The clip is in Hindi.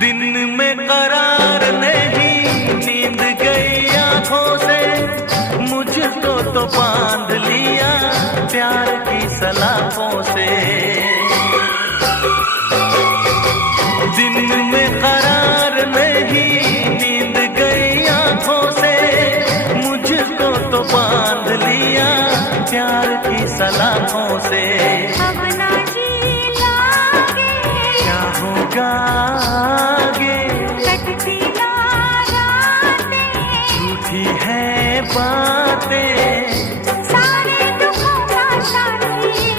दिन में करार नहीं, नींद गई आंखों से, मुझको तो बांध लिया प्यार की सलाखों से। दिन में करार नहीं, नींद गई आंखों से, मुझको तो बांध लिया प्यार की सलाखों से। अब ना जी लागे क्या होगा